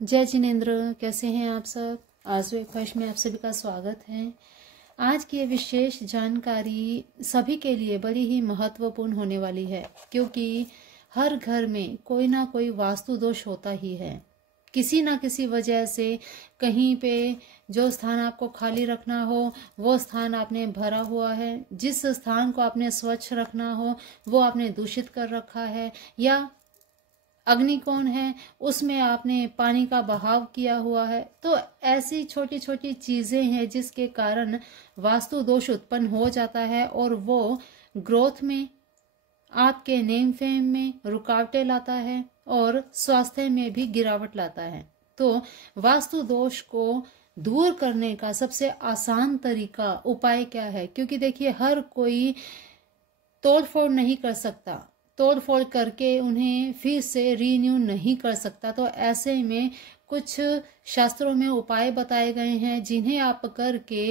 जय जिनेन्द्र, कैसे हैं आप सब। आज़ो ख्वाहिश में आप सभी का स्वागत है। आज की ये विशेष जानकारी सभी के लिए बड़ी ही महत्वपूर्ण होने वाली है, क्योंकि हर घर में कोई ना कोई वास्तु दोष होता ही है। किसी ना किसी वजह से कहीं पे जो स्थान आपको खाली रखना हो वो स्थान आपने भरा हुआ है, जिस स्थान को आपने स्वच्छ रखना हो वो आपने दूषित कर रखा है, या अग्निकोण है उसमें आपने पानी का बहाव किया हुआ है। तो ऐसी छोटी छोटी चीजें हैं जिसके कारण वास्तु दोष उत्पन्न हो जाता है और वो ग्रोथ में, आपके नेम फेम में रुकावटें लाता है और स्वास्थ्य में भी गिरावट लाता है। तो वास्तु दोष को दूर करने का सबसे आसान तरीका उपाय क्या है, क्योंकि देखिए हर कोई तोड़फोड़ नहीं कर सकता, तोड़फोड़ करके उन्हें फिर से रीन्यू नहीं कर सकता। तो ऐसे में कुछ शास्त्रों में उपाय बताए गए हैं जिन्हें आप करके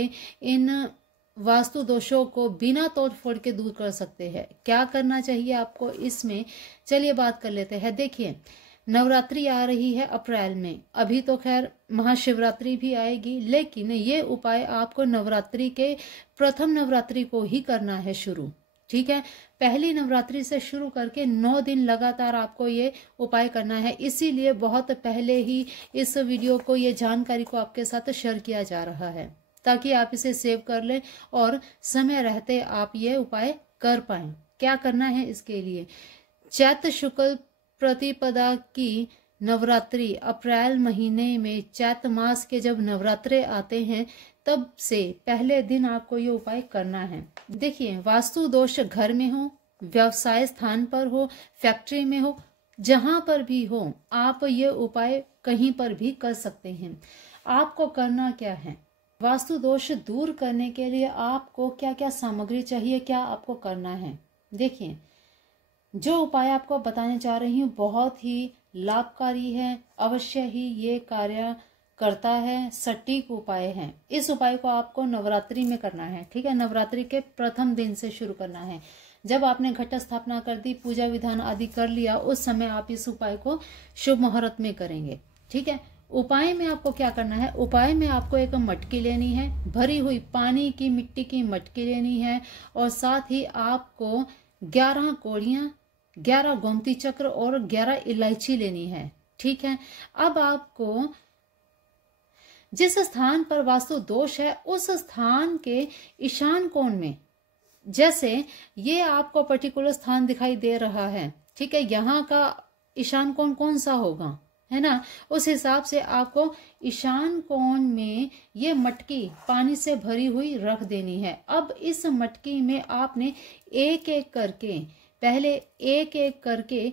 इन वास्तु दोषों को बिना तोड़फोड़ के दूर कर सकते हैं। क्या करना चाहिए आपको इसमें, चलिए बात कर लेते हैं। देखिए नवरात्रि आ रही है अप्रैल में, अभी तो खैर महाशिवरात्रि भी आएगी, लेकिन ये उपाय आपको नवरात्रि के प्रथम नवरात्रि को ही करना है शुरू। ठीक है, पहली नवरात्रि से शुरू करके 9 दिन लगातार आपको ये उपाय करना है। इसीलिए बहुत पहले ही इस वीडियो को, ये जानकारी को आपके साथ शेयर किया जा रहा है, ताकि आप इसे सेव कर लें और समय रहते आप ये उपाय कर पाएं। क्या करना है इसके लिए, चैत्र शुक्ल प्रतिपदा की नवरात्रि, अप्रैल महीने में चैत्र मास के जब नवरात्रे आते हैं तब से पहले दिन आपको ये उपाय करना है। देखिए वास्तु दोष घर में हो, व्यवसाय स्थान पर हो, फैक्ट्री में हो, जहां पर भी हो, आप ये उपाय कहीं पर भी कर सकते हैं। आपको करना क्या है, वास्तु दोष दूर करने के लिए आपको क्या क्या सामग्री चाहिए, क्या आपको करना है। देखिए जो उपाय आपको बताने जा रही हूँ बहुत ही लाभकारी है, अवश्य ही ये कार्य करता है, सटीक उपाय है। इस उपाय को आपको नवरात्रि में करना है। ठीक है, नवरात्रि के प्रथम दिन से शुरू करना है। जब आपने घट स्थापना कर दी, पूजा विधान आदि कर लिया, उस समय आप इस उपाय को शुभ मुहूर्त में करेंगे। ठीक है, उपाय में आपको क्या करना है, उपाय में आपको एक मटकी लेनी है, भरी हुई पानी की मिट्टी की मटकी लेनी है, और साथ ही आपको 11 कोड़ियां, 11 गोमती चक्र और 11 इलायची लेनी है। ठीक है, अब आपको जिस स्थान पर वास्तु दोष है उस स्थान के ईशान कोण में, जैसे ये आपको पर्टिकुलर स्थान दिखाई दे रहा है, ठीक है, यहाँ का ईशान कोण कौन सा होगा, है ना, उस हिसाब से आपको ईशान कोण में ये मटकी पानी से भरी हुई रख देनी है। अब इस मटकी में आपने एक एक करके, पहले एक एक करके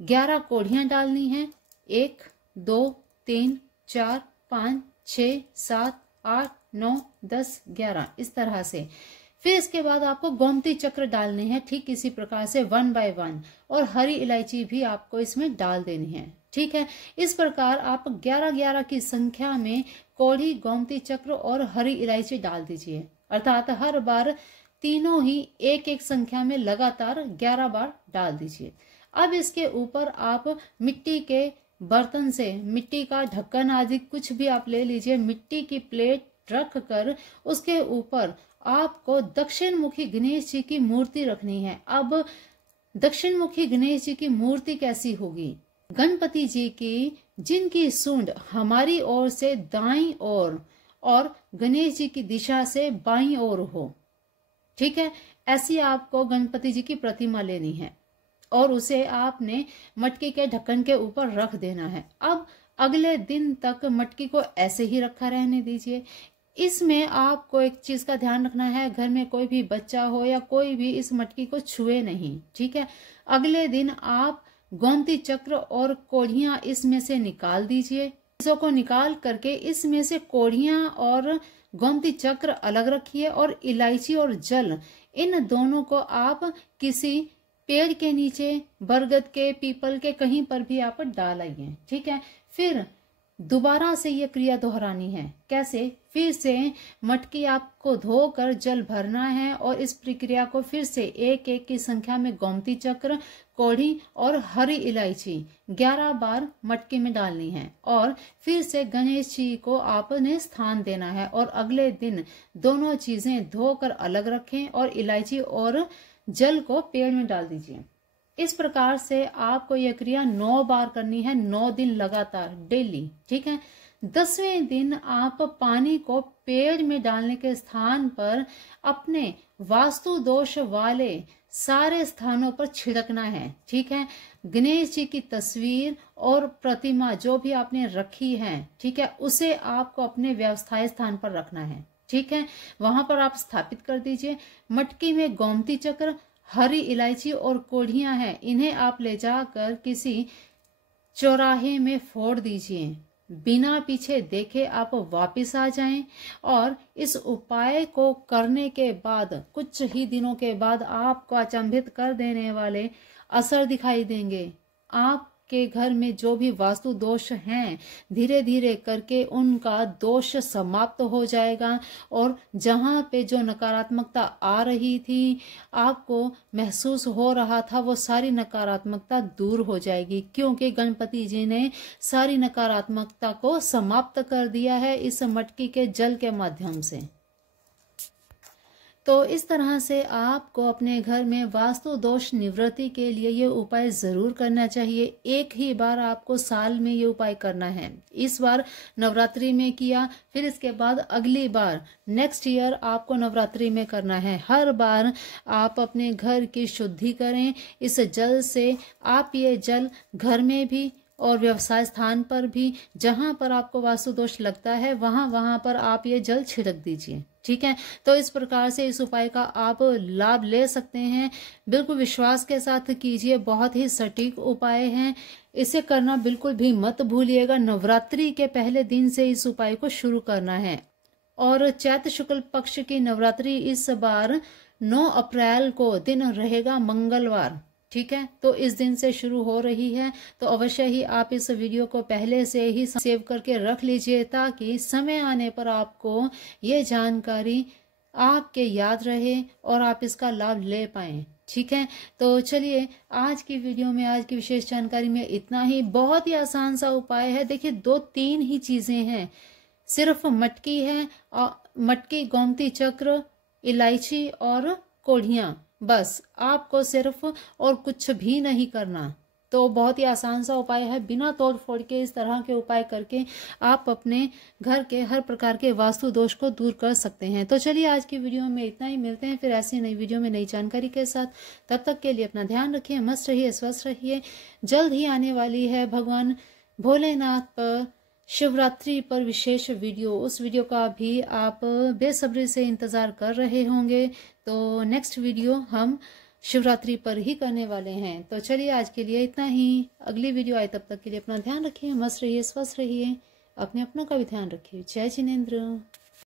11 कोड़ियां डालनी है। 1 2 3 4 5 6 7 8 9 10 11 इस तरह से। फिर इसके बाद आपको गोमती चक्र डालने हैं, ठीक इसी प्रकार से 1 बाय 1, और हरी इलायची भी आपको इसमें डाल देनी है। ठीक है, इस प्रकार आप 11-11 की संख्या में कौड़ी, गोमती चक्र और हरी इलायची डाल दीजिए, अर्थात हर बार तीनों ही एक एक संख्या में लगातार 11 बार डाल दीजिए। अब इसके ऊपर आप मिट्टी के बर्तन से, मिट्टी का ढक्कन आदि कुछ भी आप ले लीजिए, मिट्टी की प्लेट रख कर उसके ऊपर आपको दक्षिण मुखी गणेश जी की मूर्ति रखनी है। अब दक्षिण मुखी गणेश जी की मूर्ति कैसी होगी, गणपति जी की जिनकी सूंड हमारी ओर से दाईं ओर और गणेश जी की दिशा से बाईं ओर हो। ठीक है, ऐसी आपको गणपति जी की प्रतिमा लेनी है और उसे आपने मटकी के ढक्कन के ऊपर रख देना है। अब अगले दिन तक मटकी को ऐसे ही रखा रहने दीजिए। इसमें आपको एक चीज का ध्यान रखना है, घर में कोई भी बच्चा हो या कोई भी इस मटकी को छुए नहीं। ठीक है, अगले दिन आप गोमती चक्र और कोड़ियां इसमें से निकाल दीजिए। चीजों को निकाल करके इसमें से कोड़ियां और गोमती चक्र अलग रखिए, और इलायची और जल, इन दोनों को आप किसी पेड़ के नीचे, बरगद के, पीपल के, कहीं पर भी आप डाल आइए। ठीक है, फिर दोबारा से ये क्रिया दोहरानी है। कैसे, फिर से मटकी आपको धोकर जल भरना है और इस प्रक्रिया को फिर से 1-1 की संख्या में गोमती चक्र, कौड़ी और हरी इलायची 11 बार मटकी में डालनी है और फिर से गणेश जी को आपने स्थान देना है और अगले दिन दोनों चीजें धोकर अलग रखें और इलायची और जल को पेड़ में डाल दीजिए। इस प्रकार से आपको यह क्रिया 9 बार करनी है, 9 दिन लगातार डेली। ठीक है। 10वें दिन आप पानी को पेड़ में डालने के स्थान पर अपने वास्तु दोष वाले सारे स्थानों पर छिड़कना है। ठीक है। गणेश जी की तस्वीर और प्रतिमा जो भी आपने रखी है, ठीक है, उसे आपको अपने व्यवस्थायी स्थान पर रखना है। ठीक है। वहां पर आप स्थापित कर दीजिए। मटकी में गोमती चक्र, हरी इलायची और कोढ़ियां हैं, इन्हें आप ले जाकर किसी चौराहे में फोड़ दीजिए। बिना पीछे देखे आप वापस आ जाएं और इस उपाय को करने के बाद कुछ ही दिनों के बाद आपको अचंभित कर देने वाले असर दिखाई देंगे। आपके घर में जो भी वास्तु दोष हैं, धीरे धीरे करके उनका दोष समाप्त हो जाएगा और जहां पे जो नकारात्मकता आ रही थी, आपको महसूस हो रहा था, वो सारी नकारात्मकता दूर हो जाएगी, क्योंकि गणपति जी ने सारी नकारात्मकता को समाप्त कर दिया है इस मटकी के जल के माध्यम से। तो इस तरह से आपको अपने घर में वास्तु दोष निवृत्ति के लिए ये उपाय जरूर करना चाहिए। एक ही बार आपको साल में ये उपाय करना है। इस बार नवरात्रि में किया, फिर इसके बाद अगली बार नेक्स्ट ईयर आपको नवरात्रि में करना है। हर बार आप अपने घर की शुद्धि करें इस जल से। आप ये जल घर में भी और व्यवसाय स्थान पर भी, जहां पर आपको वास्तु दोष लगता है, वहां पर आप ये जल छिड़क दीजिए। ठीक है। तो इस प्रकार से इस उपाय का आप लाभ ले सकते हैं। बिल्कुल विश्वास के साथ कीजिए, बहुत ही सटीक उपाय है। इसे करना बिल्कुल भी मत भूलिएगा। नवरात्रि के पहले दिन से इस उपाय को शुरू करना है और चैत्र शुक्ल पक्ष की नवरात्रि इस बार 9 अप्रैल को दिन रहेगा मंगलवार। ठीक है। तो इस दिन से शुरू हो रही है, तो अवश्य ही आप इस वीडियो को पहले से ही सेव करके रख लीजिए ताकि समय आने पर आपको ये जानकारी आपके याद रहे और आप इसका लाभ ले पाएं। ठीक है। तो चलिए आज की वीडियो में, आज की विशेष जानकारी में इतना ही। बहुत ही आसान सा उपाय है। देखिए 2-3 ही चीजें हैं, सिर्फ मटकी है, मटकी, गोमती चक्र, इलायची और कोढ़ियां, बस आपको सिर्फ और कुछ भी नहीं करना। तो बहुत ही आसान सा उपाय है। बिना तोड़ फोड़ के इस तरह के उपाय करके आप अपने घर के हर प्रकार के वास्तु दोष को दूर कर सकते हैं। तो चलिए आज की वीडियो में इतना ही। मिलते हैं फिर ऐसी नई वीडियो में नई जानकारी के साथ। तब तक के लिए अपना ध्यान रखिए, मस्त रहिए, स्वस्थ रहिए। जल्द ही आने वाली है भगवान भोलेनाथ पर शिवरात्रि पर विशेष वीडियो। उस वीडियो का भी आप बेसब्री से इंतजार कर रहे होंगे। तो नेक्स्ट वीडियो हम शिवरात्रि पर ही करने वाले हैं। तो चलिए आज के लिए इतना ही। अगली वीडियो आए तब तक के लिए अपना ध्यान रखिए, मस्त रहिए, स्वस्थ रहिए, अपने अपनों का भी ध्यान रखिए। जय जिनेंद्र।